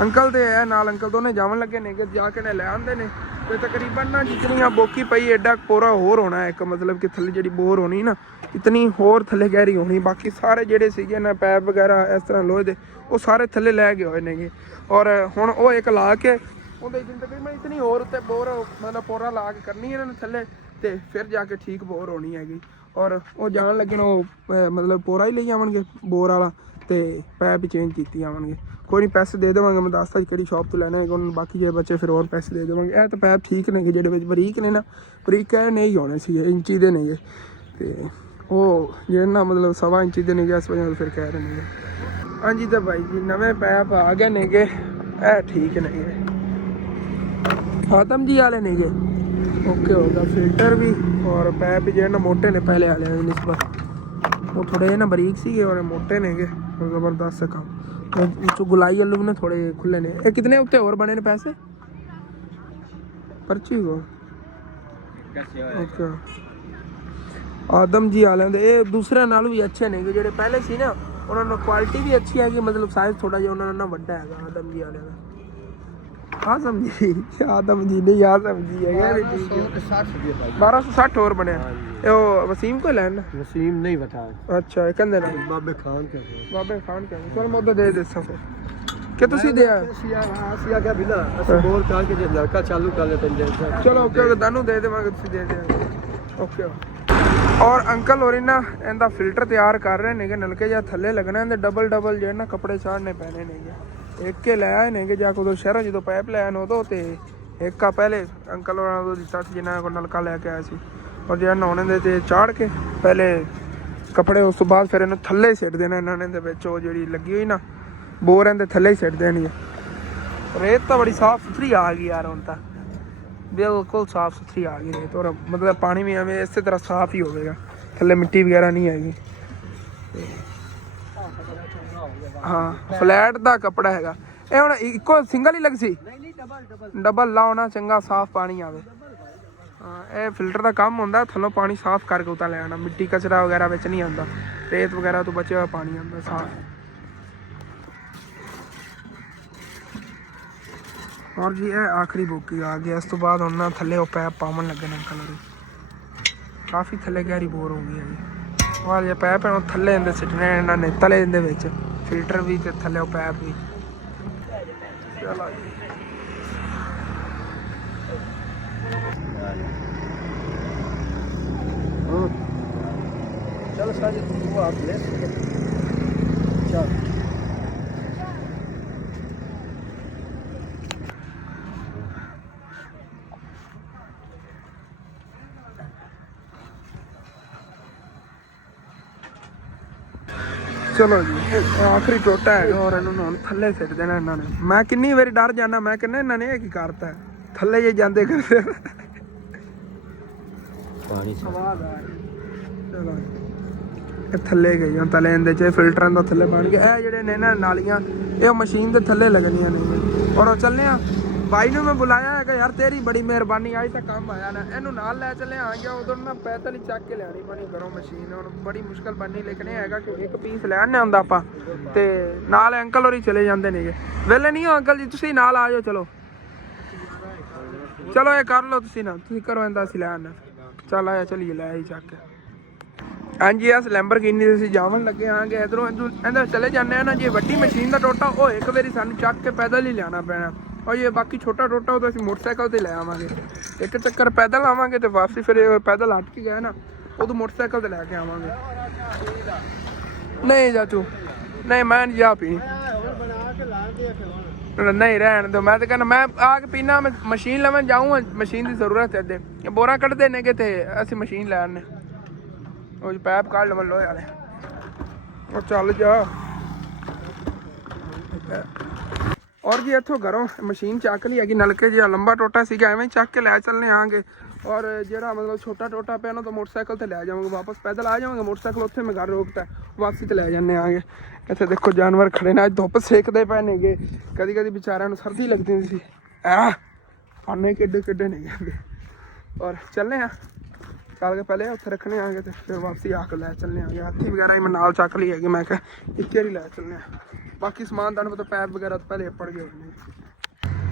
ਅੰਕਲ ਤੇ ਹੈ ਨਾਲ, ਅੰਕਲ ਦੋਨੇ ਜਾਵਣ ਲੱਗੇ ਨੇ ਕਿ ਜਾ ਕੇ ਨੇ ਲੈ ਆਉਂਦੇ ਨੇ। ਤੇ ਤਕਰੀਬਨ ਨਾ ਜਿਤਨੀਆਂ ਬੋਕੀ ਪਈ ਐਡਾ ਪੋਰਾ ਹੋਰ ਹੋਣਾ ਇੱਕ, ਮਤਲਬ ਕਿ ਥੱਲੇ ਜਿਹੜੀ ਬੋਰ ਹੋਣੀ ਨਾ ਇਤਨੀ ਹੋਰ ਥੱਲੇ ਗਹਿਰੀ ਹੋਣੀ। ਬਾਕੀ ਸਾਰੇ ਜਿਹੜੇ ਸੀਗੇ ਨਾ ਪੈਪ ਵਗੈਰਾ ਇਸ ਤਰ੍ਹਾਂ ਲੋਹੇ ਦੇ ਉਹ ਸਾਰੇ ਥੱਲੇ ਲੈ ਗਏ ਹੋਏ ਨੇਗੇ। ਔਰ ਹੁਣ ਉਹ ਇੱਕ ਲਾ ਕੇ ਉਹਦੇ ਤਕਰੀਬਨ ਇਤਨੀ ਹੋਰ ਉੱਤੇ ਬੋਰ ਮਤਲਬ ਪੋਰਾ ਲਾ ਕੇ ਕਰਨੀ ਇਹਨਾਂ ਨੇ ਥੱਲੇ ਤੇ ਫਿਰ ਜਾ ਕੇ ਠੀਕ ਬੋਰ ਹੋਣੀ ਹੈਗੀ। ਔਰ ਉਹ ਜਾਣ ਲੱਗਣ ਉਹ ਮਤਲਬ ਪੋਰਾ ਹੀ ਲਈ ਆਵਣਗੇ ਬੋਰ ਵਾਲਾ ਤੇ ਪੈਪ ਚੇਂਜ ਕੀਤੀ ਜਾਵਣਗੇ। ਕੋਈ ਨਹੀਂ, ਪੈਸੇ ਦੇ ਦੇਵਾਂਗੇ, ਮੈਂ ਦੱਸਦਾ ਕਿਹੜੀ ਸ਼ਾਪ ਤੋਂ ਲੈਣੇ ਹੈਗੇ ਉਹਨਾਂ ਬਾਕੀ ਜੇ ਬੱਚੇ ਫਿਰ ਹੋਰ ਪੈਸੇ ਦੇ ਦੇਵਾਂਗੇ। ਇਹ ਤਾਂ ਪੈਪ ਠੀਕ ਨੇਗੇ ਜਿਹੜੇ ਵਿੱਚ ਬਰੀਕ ਨੇ ਨਾ, ਬਰੀਕ ਇਹ ਨਹੀਂ ਹੋਣੇ ਸੀਗੇ, ਇੰਚੀ ਦੇ ਨੇਗੇ ਤੇ ਉਹ ਜਿਹੜੇ ਨਾ ਮਤਲਬ 1.25 ਇੰਚੀ ਦੇ ਨੇਗੇ, ਇਸ ਵਜ੍ਹਾ ਤੋਂ ਫਿਰ ਕਹਿ ਰਹੇ ਨੇਗੇ। ਹਾਂਜੀ ਤਾਂ ਬਾਈ ਜੀ ਨਵੇਂ ਪੈਪ ਆ ਗਏ ਨੇਗੇ, ਇਹ ਠੀਕ ਨੇਗੇ, ਖਾਤਮ ਜੀ ਵਾਲੇ ਨੇਗੇ, ਓਕੇ ਹੋਗਾ। ਫਿਲਟਰ ਵੀ ਔਰ ਪੈਪ ਜਿਹੜੇ ਨਾ ਮੋਟੇ ਨੇ ਪਹਿਲੇ ਵਾਲਿਆਂ ਦੀ ਨਿਸਬਤ, ਉਹ ਥੋੜੇ ਨਾ ਬਰੀਕ ਸੀਗੇ ਔਰ ਮੋਟੇ ਨੇਗੇ, ਜ਼ਬਰਦਸਤ ਕੰਮ। ਗੁਲਾਈ ਆਲੂ ਨੇ ਥੋੜੇ ਖੁੱਲੇ ਨੇ। ਇਹ ਕਿਤਨੇ ਉੱਤੇ ਹੋਰ ਬਣੇ ਨੇ ਪੈਸੇ ਪਰਚੀ ਕੋ? ਓਕੇ, ਆਦਮ ਜੀ ਵਾਲਿਆਂ ਦੇ ਇਹ ਦੂਸਰਿਆਂ ਨਾਲ ਵੀ ਅੱਛੇ ਨੇਗੇ। ਜਿਹੜੇ ਪਹਿਲੇ ਸੀ ਨਾ ਉਹਨਾਂ ਨੂੰ ਕੁਆਲਿਟੀ ਵੀ ਅੱਛੀ ਹੈਗੀ, ਮਤਲਬ ਸਾਈਜ਼ ਥੋੜਾ ਜਿਹਾ ਉਹਨਾਂ ਨਾਲ ਵੱਡਾ ਹੈਗਾ ਆਦਮ ਜੀ ਵਾਲਿਆਂ ਦਾ। ਆਦਮ ਜੀ ਨਹੀਂ, ਆਦਮ ਜੀ ਹੈਗਾ 1260 ਹੋਰ ਬਣਿਆ। ਇਹ ਉਹ ਵਸੀਮ ਕੋ ਲੈਣ ਵਸੀਮ ਨਹੀਂ ਬਤਾ। ਅੱਛਾ, ਇਹ ਕਹਿੰਦੇ ਨੇ ਬਾਬੇ ਖਾਨ ਕੇ ਚਲ ਮੈਂ ਉਹਦਾ ਦੇ ਦਿੱਤਾ ਫਿਰ ਕਿ ਤੁਸੀਂ ਦਿਆ ਅਸੀਂ ਆਖਿਆ ਵੀ ਨਾ ਅਸੀਂ ਬੋਲ ਚਾਲ ਕੇ ਜੇ ਲੜਕਾ ਚਾਲੂ ਕਰ ਲੈ ਤੈਨੂੰ। ਚਲੋ ਓਕੇ, ਤੁਹਾਨੂੰ ਦੇ ਦੇਵਾਂਗੇ, ਤੁਸੀਂ ਦੇ ਦਿਓ। ਓਕੇ। ਔਰ ਅੰਕਲ ਹੋਰੀ ਨਾ ਇਹਦਾ ਫਿਲਟਰ ਤਿਆਰ ਕਰ ਰਹੇ ਨੇਗੇ, ਨਲਕੇ ਜਾਂ ਥੱਲੇ ਲੱਗਣਾ ਇਹਦੇ ਡਬਲ ਜਿਹੜੇ ਨਾ ਕੱਪੜੇ ਚਾੜਨੇ ਪੈਣੇ ਨੇਗੇ। ਇੱਕ ਕੇ ਲੈ ਆਏ ਨੇਗੇ ਜਾ ਕੇ ਉਦੋਂ ਸ਼ਹਿਰੋਂ ਜਦੋਂ ਪਾਈਪ ਲੈ ਆਏ ਉਦੋਂ, ਤੇ ਇੱਕ ਆ ਪਹਿਲੇ ਅੰਕਲ ਹੋਰਾਂ ਨੂੰ ਦਿੱਤਾ ਸੀ ਜਿਨ੍ਹਾਂ ਕੋਲ ਨਲਕਾ ਲੈ ਕੇ ਆਇਆ ਸੀ। ਔਰ ਜਿਹੜਾ ਨਹਾਉਣੇ ਦੇ ਤੇ ਚਾੜ ਕੇ ਪਹਿਲੇ ਕੱਪੜੇ, ਉਸ ਤੋਂ ਬਾਅਦ ਫਿਰ ਇਹਨੂੰ ਥੱਲੇ ਸਿੱਟ ਦੇਣਾ ਇਹਨਾਂ ਨੇ ਦੇ ਵਿੱਚ। ਉਹ ਜਿਹੜੀ ਲੱਗੀ ਹੋਈ ਨਾ ਬੋਰ ਇਹਦੇ ਥੱਲੇ ਹੀ ਸਿੱਟ ਦੇਣੀ ਹੈ। ਰੇਤ ਤਾਂ ਬੜੀ ਸਾਫ਼ ਸੁਥਰੀ ਆ ਗਈ ਯਾਰ, ਹੁਣ ਤਾਂ ਬਿਲਕੁਲ ਸਾਫ਼ ਸੁਥਰੀ ਆ ਗਈ ਰੇਤ। ਔਰ ਮਤਲਬ ਪਾਣੀ ਵੀ ਐਵੇਂ ਇਸੇ ਤਰ੍ਹਾਂ ਸਾਫ਼ ਹੀ ਹੋਵੇਗਾ, ਥੱਲੇ ਮਿੱਟੀ ਵਗੈਰਾ ਨਹੀਂ ਆਏਗੀ। ਹਾਂ, ਫਲੈਟ ਦਾ ਕੱਪੜਾ ਹੈਗਾ ਇਹ। ਹੁਣ ਇੱਕੋ ਸਿੰਗਲ ਹੀ ਲੱਗ ਸੀ? ਡਬਲ ਲਾਉਣਾ ਚੰਗਾ, ਸਾਫ਼ ਪਾਣੀ ਆਵੇ। ਹਾਂ, ਇਹ ਫਿਲਟਰ ਦਾ ਕੰਮ ਹੁੰਦਾ, ਥੱਲੋਂ ਪਾਣੀ ਸਾਫ਼ ਕਰਕੇ ਉਤਾਂ ਲੈ ਆਉਣਾ, ਮਿੱਟੀ ਕਚਰਾ ਵਗੈਰਾ ਵਿੱਚ ਨਹੀਂ ਆਉਂਦਾ, ਰੇਤ ਵਗੈਰਾ ਤੋਂ ਬਚਿਆ ਹੋਇਆ ਪਾਣੀ ਆਉਂਦਾ ਸਾਫ਼। ਔਰ ਜੀ ਇਹ ਆਖਰੀ ਬੋਕੀ ਆ ਗਿਆ। ਇਸ ਤੋਂ ਬਾਅਦ ਉਹਨਾਂ ਥੱਲੇ ਉਹ ਪੈਪ ਪਾਵਣ ਲੱਗਣ ਅੰਕਲ ਹੋਰੀ, ਕਾਫੀ ਥੱਲੇ ਗਹਿਰੀ ਬੋਰ ਹੋ ਗਈ ਹੈ ਜੀ। ਉਹ ਜੇ ਪੈਪ ਹੈ ਉਹ ਥੱਲੇ ਇਹਦੇ ਸਿੱਟਣੇ ਇਹਨਾਂ ਨੇ, ਤਲੇ ਇਹਦੇ ਵਿੱਚ ਫਿਲਟਰ ਵੀ ਤੇ ਥੱਲੇ ਉਹ ਪੈਪ ਵੀ। ਚਲੋ ਜੀ, चलो साजिद तू आप ले चल। ਚਲੋ ਜੀ, ਆਖਰੀ ਟੋਟਾ ਹੈਗਾ ਔਰ ਇਹਨੂੰ ਹੁਣ ਥੱਲੇ ਸਿੱਟ ਦੇਣਾ ਇਹਨਾਂ ਨੇ। ਮੈਂ ਕਿੰਨੀ ਵਾਰੀ ਡਰ ਜਾਂਦਾ, ਮੈਂ ਕਹਿੰਦਾ ਇਹਨਾਂ ਨੇ ਇਹ ਕੀ ਕਰਤਾ, ਥੱਲੇ ਜੇ ਜਾਂਦੇ ਕਰਦੇ पानी ਸਵਾਦ ਆ। ਚਲੋ ਇਹ ਥੱਲੇ ਗਈ ਹੁਣ, ਤਲੇ ਇਹਦੇ ਚ ਫਿਲਟਰਾਂ ਦਾ ਥੱਲੇ ਬਣ ਗਿਆ। ਇਹ ਜਿਹੜੇ ਨੇ ਨਾ ਨਾਲੀਆਂ ਇਹ ਮਸ਼ੀਨ ਦੇ ਥੱਲੇ ਲੱਗਣੀਆਂ ਨੇ। ਔਰ ਉਹ ਚੱਲੇ ਆ ਬਾਈ ਨੂੰ ਮੈਂ ਬੁਲਾਇਆ ਹੈਗਾ, ਯਾਰ ਤੇਰੀ ਬੜੀ ਮਿਹਰਬਾਨੀ, ਅੱਜ ਤਾਂ ਕੰਮ ਆਇਆ ਨਾ, ਇਹਨੂੰ ਨਾਲ ਲੈ ਚੱਲੇ ਆ ਗਿਆ। ਉਦੋਂ ਨਾ ਪੈਦਲ ਹੀ ਚੱਕ ਕੇ ਲਿਆਣੀ ਬਣੀ ਘਰੋਂ ਮਸ਼ੀਨ, ਹੁਣ ਬੜੀ ਮੁਸ਼ਕਲ ਬਣਨੀ। ਲੇਕਿਨ ਇਹ ਹੈਗਾ ਕਿ ਇੱਕ ਪੀਸ ਲੈ ਆਉਂਦੇ ਹੁੰਦਾ ਆਪਾਂ, ਤੇ ਨਾਲ ਅੰਕਲ ਹੋਰੀ ਚਲੇ ਜਾਂਦੇ ਨੇਗੇ। ਵੇਲੇ ਨਹੀਂ ਹੋ ਅੰਕਲ ਜੀ, ਤੁਸੀਂ ਨਾਲ ਆ ਜਾਓ। ਚਲੋ ਚਲੋ ਇਹ ਕਰ ਲਓ ਤੁਸੀਂ ਨਾ, ਤੁਸੀਂ ਕਰੋ ਇਹਦਾ, ਅਸੀਂ ਲੈ ਆਉਂਦੇ। ਚੱਲ ਆਇਆ, ਚਲੀਏ ਲੈ ਆਈ ਚੱਕ ਕੇ। ਹਾਂਜੀ, ਇਸ ਲੈਂਬਰਗਿਨੀ ਦੇ ਅਸੀਂ ਜਾਵਣ ਲੱਗੇ ਆਂਗੇ ਇਧਰੋਂ ਇਹਦਾ ਚਲੇ ਜਾਂਦੇ ਆ ਨਾ। ਜੇ ਵੱਡੀ ਮਸ਼ੀਨ ਦਾ ਟੋਟਾ ਉਹ ਇੱਕ ਵਾਰੀ ਸਾਨੂੰ ਚੱਕ ਕੇ ਪੈਦਲ ਹੀ ਲਿਆਉਣਾ ਪੈਣਾ, ਔਰ ਜੇ ਬਾਕੀ ਛੋਟਾ ਟੋਟਾ ਉਹ ਤਾਂ ਅਸੀਂ ਮੋਟਰਸਾਈਕਲ ਤੇ ਲੈ ਆਵਾਂਗੇ। ਇੱਕ ਚੱਕਰ ਪੈਦਲ ਆਵਾਂਗੇ ਤੇ ਵਾਪਸੀ ਫਿਰ ਪੈਦਲ ਹਟ ਕੇ ਗਏ ਨਾ ਉਦੋਂ ਮੋਟਰਸਾਈਕਲ ਤੇ ਲੈ ਕੇ ਆਵਾਂਗੇ। ਨਹੀਂ ਚਾਚੂ ਨਹੀਂ, ਮੈਂ ਨਹੀਂ ਜਾ ਪੀਣੀ, ਨਹੀਂ ਰਹਿਣ ਦਿਓ। ਮੈਂ ਤਾਂ ਕਹਿੰਦਾ ਮੈਂ ਆ ਕੇ ਪੀਣਾ, ਮੈਂ ਮਸ਼ੀਨ ਲੈਣ ਜਾਊਂਗਾ, ਮਸ਼ੀਨ ਦੀ ਜ਼ਰੂਰਤ ਹੈ। ਅੱਗੇ ਬੋਰਾਂ ਕੱਢਦੇ ਨੇਗੇ ਤੇ ਅਸੀਂ ਮਸ਼ੀਨ ਲੈ ਆਉਂਦੇ। ਉਹ ਪੈਪ ਕੱਢ ਲਵਣ ਲੋਹੇ ਵਾਲੇ, ਉਹ ਚੱਲ ਜਾ। ਔਰ ਜੀ ਇੱਥੋਂ ਘਰੋਂ ਮਸ਼ੀਨ ਚੱਕ ਲਈ ਹੈਗੀ, ਨਲਕੇ ਜਿਹਾ ਲੰਬਾ ਟੋਟਾ ਸੀਗਾ, ਐਵੇਂ ਚੱਕ ਕੇ ਲੈ ਚੱਲਨੇ ਆਂਗੇ। ਔਰ ਜਿਹੜਾ ਮਤਲਬ ਛੋਟਾ ਟੋਟਾ ਪਿਆ ਨਾ ਤਾਂ ਮੋਟਰਸਾਈਕਲ ਤੇ ਲੈ ਜਾਵਾਂਗੇ ਵਾਪਸ, ਪੈਦਲ ਆ ਜਾਵਾਂਗੇ, ਮੋਟਰਸਾਈਕਲ ਉੱਥੇ ਮੈਂ ਘਰ ਰੋਕਤਾ, ਵਾਪਸੀ ਤੇ ਲੈ ਜਾਂਦੇ ਆਗੇ। ਇੱਥੇ ਦੇਖੋ ਜਾਨਵਰ ਖੜੇ ਨੇ, ਅੱਜ ਧੁੱਪ ਸੇਕਦੇ ਪਏ ਨੇਗੇ, ਕਦੀ ਕਦੀ ਵਿਚਾਰਿਆਂ ਨੂੰ ਸਰਦੀ ਲੱਗਦੀ ਹੁੰਦੀ ਸੀ। ਆਨੇ ਕਿੱਡੇ ਨੇਗੇ। ਔਰ ਚੱਲੇ ਆ, ਚੱਲ ਕੇ ਪਹਿਲੇ ਉੱਥੇ ਰੱਖਣੇ ਆਗੇ ਤੇ ਫਿਰ ਵਾਪਸੀ ਆ ਕੇ ਲੈ ਚੱਲਨੇ ਆਗੇ। ਹਾਥੀ ਵਗੈਰਾ ਹੀ ਮੈਂ ਨਾਲ ਚੱਕ ਲਈ ਹੈਗੀ, ਮੈਂ ਕਿਹਾ ਇੱਕ ਵਾਰੀ ਲੈ ਚੱਲਨੇ ਆ। ਬਾਕੀ ਸਮਾਨ ਤੁਹਾਨੂੰ ਪਤਾ ਪੈਪ ਵਗੈਰਾ ਤਾਂ ਪਹਿਲੇ ਪੜ ਗਏ ਹੋਣੇ।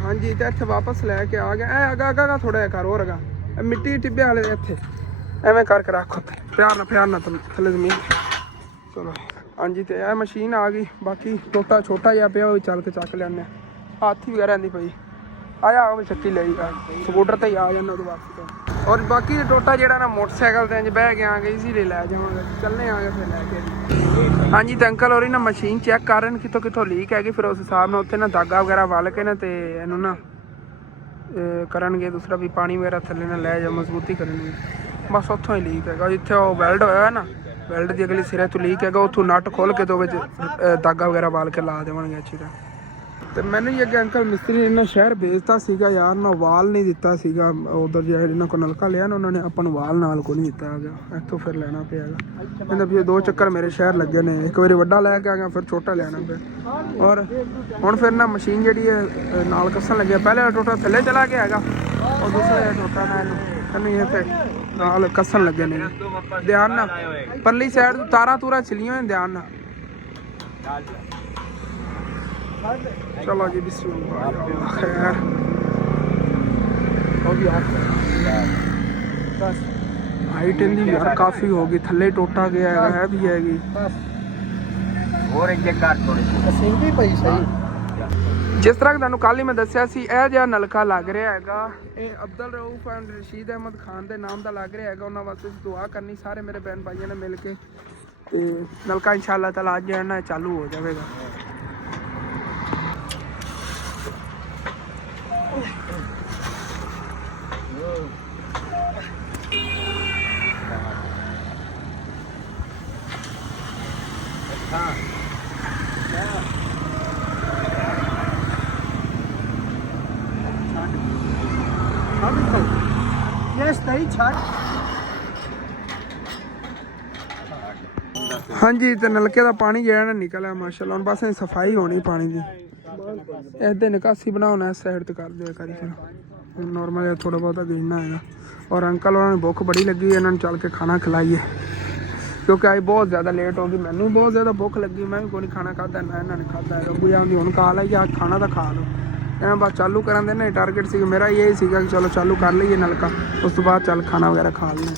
ਹਾਂਜੀ ਤੇ ਇੱਥੇ ਵਾਪਸ ਲੈ ਕੇ ਆ ਗਿਆ। ਇਹ ਅਗਾ ਥੋੜਾ ਜਿਹਾ ਕਰ ਹੋਰ ਅਗਾ, ਮਿੱਟੀ ਟਿੱਬੇ ਵਾਲੇ ਇੱਥੇ ਐਵੇਂ ਕਰਕੇ ਰੱਖੋ ਪਿਆਰ ਨਾਲ ਥੱਲੇ ਜ਼ਮੀਨ। ਚਲੋ ਹਾਂਜੀ ਤੇ ਇਹ ਮਸ਼ੀਨ ਆ ਗਈ। ਬਾਕੀ ਟੋਟਾ ਛੋਟਾ ਜਿਹਾ ਪਿਆ ਉਹ ਚੱਲ ਕੇ ਚੱਕ ਲੈਂਦੇ। ਹਾਥੀ ਵਗੈਰਾ ਦੀ ਪਈ ਆਇਆ ਉਹ ਵੀ ਚੱਕੀ ਲਈ ਸਕੂਟਰ ਤੇ ਹੀ ਆ ਜਾਂਦਾ ਉਹਦੇ ਵਾਪਸ। ਔਰ ਬਾਕੀ ਟੋਟਾ ਜਿਹੜਾ ਨਾ ਮੋਟਰਸਾਈਕਲ ਤੇ ਇੰਜ ਬਹਿ ਕੇ ਆਗੇ, ਇਜ਼ੀ ਲੈ ਜਾਵਾਂਗੇ, ਚੱਲਨੇ ਆਗੇ ਫਿਰ ਲੈ ਕੇ। ਹਾਂਜੀ ਤੇ ਅੰਕਲ ਹੋਰੀ ਨਾ ਮਸ਼ੀਨ ਚੈੱਕ ਕਰ ਰਹੇ ਨੇ ਕਿੱਥੋਂ ਲੀਕ ਹੈਗੀ, ਫਿਰ ਉਸ ਹਿਸਾਬ ਨਾਲ ਉੱਥੇ ਨਾ ਧਾਗਾ ਵਗੈਰਾ ਵਲ ਕੇ ਨਾ ਤੇ ਇਹਨੂੰ ਨਾ ਕਰਨਗੇ ਦੂਸਰਾ ਵੀ ਪਾਣੀ ਵਗੈਰਾ ਥੱਲੇ ਨਾ ਲੈ ਜਾ, ਮਜ਼ਬੂਤੀ ਕਰਨਗੇ। ਬਸ ਉੱਥੋਂ ਹੀ ਲੀਕ ਹੈਗਾ, ਜਿੱਥੇ ਉਹ ਵੈਲਡ ਹੋਇਆ ਨਾ, ਵੈਲਡ ਦੀ ਅਗਲੀ ਸਿਰੇ ਤੋਂ ਲੀਕ ਹੈਗਾ, ਉੱਥੋਂ ਨਟ ਖੋਲ ਕੇ ਤੋਂ ਵਿੱਚ ਧਾਗਾ ਵਗੈਰਾ ਵਾਲ ਕੇ ਲਾ ਦੇਵਾਂਗੇ ਅੱਛੀ ਤਰ੍ਹਾਂ। ਤੇ ਮੈਨੂੰ ਹੀ ਅੱਗੇ ਅੰਕਲ ਮਿਸਤਰੀ ਨੇ ਇਹਨਾਂ ਸ਼ਹਿਰ ਭੇਜਤਾ ਸੀਗਾ ਯਾਰ, ਨਾ ਵਾਲ ਨਹੀਂ ਦਿੱਤਾ ਸੀਗਾ ਉਧਰ ਜਿਹੜਾ ਇਹਨਾਂ ਕੋਲ ਨਲਕਾ ਲਿਆ ਨਾ ਉਹਨਾਂ ਨੇ ਆਪਾਂ ਨੂੰ ਵਾਲ ਨਾਲ ਕੋ ਨਹੀਂ ਦਿੱਤਾ ਹੈਗਾ, ਇੱਥੋਂ ਫਿਰ ਲੈਣਾ ਪਿਆਗਾ। ਕਹਿੰਦਾ ਵੀ 2 ਚੱਕਰ ਮੇਰੇ ਸ਼ਹਿਰ ਲੱਗੇ ਨੇ, ਇੱਕ ਵਾਰੀ ਵੱਡਾ ਲੈ ਕੇ ਆ ਗਿਆ ਫਿਰ ਛੋਟਾ ਲੈਣਾ ਪਿਆ। ਔਰ ਹੁਣ ਫਿਰ ਨਾ ਮਸ਼ੀਨ ਜਿਹੜੀ ਹੈ ਨਾਲ ਕੱਸਣ ਲੱਗਿਆ, ਪਹਿਲੇ ਵਾਲਾ ਟੋਟਾ ਥੱਲੇ ਚਲਾ ਗਿਆ ਹੈਗਾ, ਔਰ ਦੂਸਰਾ ਟੋਟਾ ਨਾ ਇਹਨੂੰ ਇਹ ਤੇ ਨਾਲ ਕੱਸਣ ਲੱਗੇ ਨੇ। ਧਿਆਨ ਨਾਲ ਪਰਲੀ ਸਾਈਡ ਤੋਂ ਤਾਰਾਂ ਤੂਰਾਂ ਚਲੀਆਂ ਹੋਈਆਂ, ਧਿਆਨ ਨਾਲ। चलो जी बिस्मिल्लाह खैर। हाइट इनकी यार काफ़ी होगी, थले टोटा गया है भी हैगी। जिस तरह ਤੁਹਾਨੂੰ ਕੱਲ ਹੀ ਮੈਂ ਦੱਸਿਆ ਸੀ ਇਹ ਜਿਹੜਾ ਨਲਕਾ ਲੱਗ ਰਿਹਾ ਹੈਗਾ ਇਹ ਅਬਦੁਲ ਰਊਫ ਐਂਡ ਰਸ਼ੀਦ ਅਹਿਮਦ ਖਾਨ ਦੇ ਨਾਮ ਦਾ ਲੱਗ ਰਿਹਾ ਹੈਗਾ। ਉਹਨਾਂ ਵਾਸਤੇ ਦੁਆ ਕਰਨੀ ਸਾਰੇ ਮੇਰੇ ਭੈਣ ਭਾਈਆਂ ਨੇ ਮਿਲ ਕੇ, ਤੇ ਨਲਕਾ ਇਨਸ਼ਾਅੱਲਾ ਤਾਲਾ ਅੱਜ ਜਿਹੜਾ ਨਾ ਚਾਲੂ ਹੋ ਜਾਵੇਗਾ। ਹਾਂਜੀ ਤੇ ਨਲਕੇ ਦਾ ਪਾਣੀ ਜਿਹੜਾ ਨਾ ਨਿਕਲਿਆ ਮਾਸ਼ਾਅੱਲਾ। ਹੁਣ ਬਸ ਸਫਾਈ ਹੋਣੀ ਪਾਣੀ ਦੀ, ਇਹਦੇ ਨਿਕਾਸੀ ਬਣਾਉਣਾ ਇਸ ਸਾਈਡ ਤੇ ਕਰ ਦਿਆ ਕਰੀ। ਫਿਰ ਨੋਰਮਲ ਥੋੜਾ ਬਹੁਤਾ ਦੇਣਾ ਹੈਗਾ। ਔਰ ਅੰਕਲ ਉਹਨਾਂ ਨੂੰ ਭੁੱਖ ਬੜੀ ਲੱਗੀ, ਇਹਨਾਂ ਨੂੰ ਚੱਲ ਕੇ ਖਾਣਾ ਖਿਲਾਈਏ ਕਿਉਂਕਿ ਅੱਜ ਬਹੁਤ ਜ਼ਿਆਦਾ ਲੇਟ ਹੋ ਗਈ। ਮੈਨੂੰ ਬਹੁਤ ਜ਼ਿਆਦਾ ਭੁੱਖ ਲੱਗੀ, ਮੈਂ ਵੀ ਕੋਈ ਨਹੀਂ ਖਾਣਾ ਖਾਧਾ ਨਾ ਇਹਨਾਂ ਨੇ ਖਾਧਾ ਹੈਗਾ। ਬੁਆ ਆਉਂਦੀ ਹੁਣ ਖਾ ਲਈ ਜਾਂ ਖਾਣਾ ਤਾਂ ਖਾ ਲਓ। ਐਂ ਬਸ ਚਾਲੂ ਕਰਨ ਦੇ ਨਾ ਟਾਰਗੇਟ ਸੀ ਮੇਰਾ, ਇਹ ਸੀਗਾ ਕਿ ਚਲੋ ਚਾਲੂ ਕਰ ਲਈਏ ਨਲਕਾ, ਉਸ ਤੋਂ ਬਾਅਦ ਚੱਲ ਖਾਣਾ ਵਗੈਰਾ ਖਾ ਲਈਏ।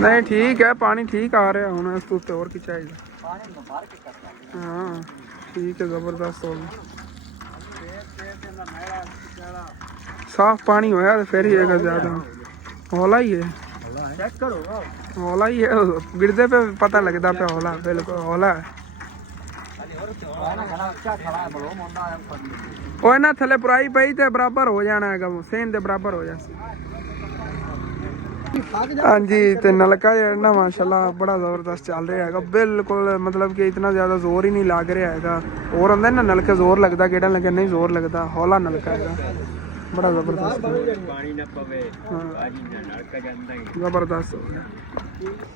नहीं ठीक है, पानी ठीक आ रहा है हूँ, इस तो और की चाहिए। हाँ ठीक है, जबरदस्त हो गया, साफ पानी होया तो फिर ही है ज्यादा। हौला ही है, हौला ही है, गिरदे पे पता लगता पे हौला, बिल्कुल हौला है। ਉਹ ਇਹਨਾਂ ਥੱਲੇ ਪੁਰਾਈ ਪਈ ਤੇ ਬਰਾਬਰ ਹੋ ਜਾਣਾ ਹੈਗਾ, ਸੇਨ ਦੇ ਬਰਾਬਰ ਹੋ ਜਾਣਾ। ਹਾਂਜੀ ਤੇ ਨਲਕਾ ਜਿਹੜਾ ਨਾ ਮਾਸ਼ਾਅੱਲਾ ਬੜਾ ਜ਼ਬਰਦਸਤ ਚੱਲ ਰਿਹਾ ਹੈਗਾ, ਬਿਲਕੁਲ मतलब कि इतना ज़्यादा ਜ਼ੋਰ ਹੀ ਨਹੀਂ ਲੱਗ ਰਿਹਾ ਹੈਗਾ। ਹੋਰ ਹੁੰਦਾ ਨਾ ਨਲਕੇ ਜ਼ੋਰ ਲੱਗਦਾ, ਕਿਹੜਾ ਲੱਗੇ ਨਹੀਂ ਜ਼ੋਰ ਲੱਗਦਾ, ਹੌਲਾ ਨਲਕਾ ਹੈਗਾ, ਬੜਾ ਜ਼ਬਰਦਸਤ ਪਾਣੀ ਨਾ ਪਵੇ ਨਲਕਾ ਜਾਂਦਾ ਹੀ ਜ਼ਬਰਦਸਤ ਹੋ ਗਿਆ।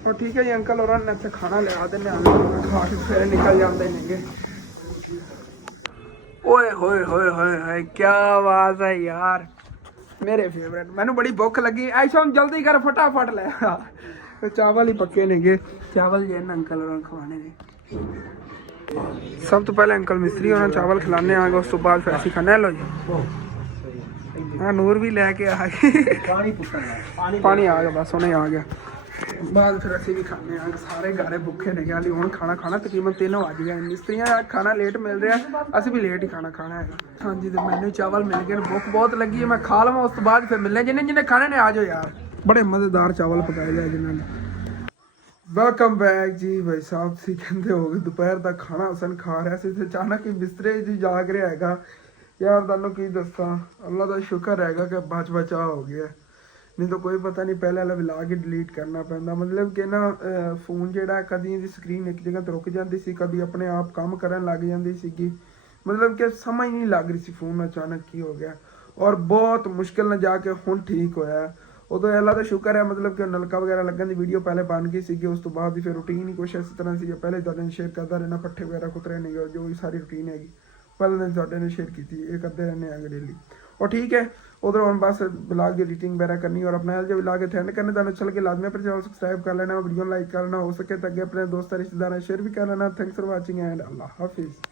ਉਹ ਠੀਕ ਹੈ ਜੀ ਅੰਕਲ ਹੋਰਾਂ ਨੇ ਇੱਥੇ ਖਾਣਾ ਲਿਆ ਦਿੰਦੇ ਆ, ਖਾ ਕੇ ਫਿਰ ਨਿਕਲ ਜਾਂਦੇ ਨੇਗੇ। ओए होए होए होए होए क्या बात है यार, मेरे फेवरेट। मैंने बड़ी भुख लगी, ऐसा जल्दी कर फटाफट ले। तो चावल ही पक्के ने, चावल जो है ना अंकल और खवाने ने। सब तो पहले अंकल मिस्त्री होना चावल खिलाने आ गए, उस तो बाद फिर ऐसी खाने। लो जी हाँ नूर भी लैके आ गए, पानी आ गया बस उन्हें आ गया। बाद फिर ਅਸੀਂ ਵੀ ਖਾਣੇ ਆ, ਸਾਰੇ ਘਰੇ ਭੁੱਖੇ ਨੇ ਗੱਲ। ਹੁਣ ਖਾਣਾ ਤਕਰੀਬਨ 3 ਵਜ ਗਏ, ਮਿਸਤਰੀਆਂ ਦਾ ਖਾਣਾ ਲੇਟ ਮਿਲ ਰਿਹਾ, ਅਸੀਂ ਵੀ ਲੇਟ ਹੀ ਖਾਣਾ ਹੈਗਾ। ਹਾਂਜੀ ਤੇ ਮੈਨੂੰ ਚਾਵਲ ਮਿਲ ਗਏ, ਭੁੱਖ ਬਹੁਤ ਲੱਗੀ ਹੈ, ਮੈਂ ਖਾ ਲਵਾਂ ਉਸ ਤੋਂ ਬਾਅਦ ਫਿਰ ਮਿਲਣੇ। ਜਿਹਨੇ ਖਾਣੇ ਨੇ ਆ ਜਾਓ ਯਾਰ, ਬੜੇ ਮਜ਼ੇਦਾਰ ਚਾਵਲ ਪਕਾਏ ਗਏ ਜਿਨ੍ਹਾਂ ਨੇ। ਵੈਲਕਮ ਬੈਕ ਜੀ ਭਾਈ ਸਾਹਿਬ। ਸੀ ਕਹਿੰਦੇ ਹੋ ਗਏ ਦੁਪਹਿਰ ਦਾ ਖਾਣਾ ਹਸਨ ਖਾ ਰਿਹਾ ਸੀ ਤੇ ਅਚਾਨਕ ਹੀ ਬਿਸਤਰੇ ਜੀ ਜਾਗ ਰਿਹਾ ਹੈਗਾ। ਯਾਰ ਤੁਹਾਨੂੰ ਕੀ ਦੱਸਾਂ, ਅੱਲਾ ਦਾ ਸ਼ੁਕਰ ਹੈਗਾ ਕਿ ਬਚਾ ਹੋ ਗਿਆ। ਨਹੀਂ ਤਾਂ ਕੋਈ ਪਤਾ ਨਹੀਂ ਪਹਿਲੇ ਵਾਲਾ ਵਲੌਗ ਹੀ ਡਿਲੀਟ ਕਰਨਾ ਪੈਂਦਾ। ਮਤਲਬ ਕਿ ਨਾ ਫੋਨ ਜਿਹੜਾ ਕਦੀ ਇਹਦੀ ਸਕਰੀਨ ਇੱਕ ਜਗ੍ਹਾ ਤੇ ਰੁਕ ਜਾਂਦੀ ਸੀ, ਕਦੀ ਆਪਣੇ ਆਪ ਕੰਮ ਕਰਨ ਲੱਗ ਜਾਂਦੀ ਸੀਗੀ। ਮਤਲਬ ਕਿ ਸਮਝ ਨਹੀਂ ਲੱਗ ਰਹੀ ਸੀ ਫੋਨ ਅਚਾਨਕ ਕੀ ਹੋ ਗਿਆ, ਔਰ ਬਹੁਤ ਮੁਸ਼ਕਿਲ ਨਾਲ ਜਾ ਕੇ ਹੁਣ ਠੀਕ ਹੋਇਆ। ਉਦੋਂ ਅੱਲਾ ਦਾ ਸ਼ੁਕਰ ਹੈ ਮਤਲਬ ਕਿ ਨਲਕਾ ਵਗੈਰਾ ਲੱਗਣ ਦੀ ਵੀਡੀਓ ਪਹਿਲੇ ਬਣ ਗਈ ਸੀਗੀ, ਉਸ ਤੋਂ ਬਾਅਦ ਦੀ ਫਿਰ ਰੂਟੀਨ ਹੀ ਕੁਛ ਇਸ ਤਰ੍ਹਾਂ ਸੀ। ਪਹਿਲੇ ਤੁਹਾਡੇ ਨਾਲ ਸ਼ੇਅਰ ਕਰਦਾ ਰਹਿਣਾ, ਪੱਠੇ ਵਗੈਰਾ ਕੁਤਰੇ ਨਹੀਂ ਜੋ ਵੀ ਸਾਰੀ ਰੂਟੀਨ ਹੈਗੀ ਪਹਿਲੇ ਦਿਨ ਤੁਹਾਡੇ ਨਾਲ ਸ਼ੇਅਰ ਕੀਤੀ, ਇਹ ਕਰਦੇ ਰਹਿੰਦੇ ਆਂਗੇ ਡੇਲੀ। और ठीक है उधर हम बस ब्लॉग की एडिटिंग वगैरह करनी और अपना जो ब्लॉग एंड करने तो अच्छा लगे लाजमी पर चैनल सब्सक्राइब कर लेना, वीडियो लाइक कर लेना, हो सके तो अगे अपने दोस्तों रिश्तेदारों शेयर भी कर लेना। थैंक्स फॉर वाचिंग एंड अल्लाह हाफिज़।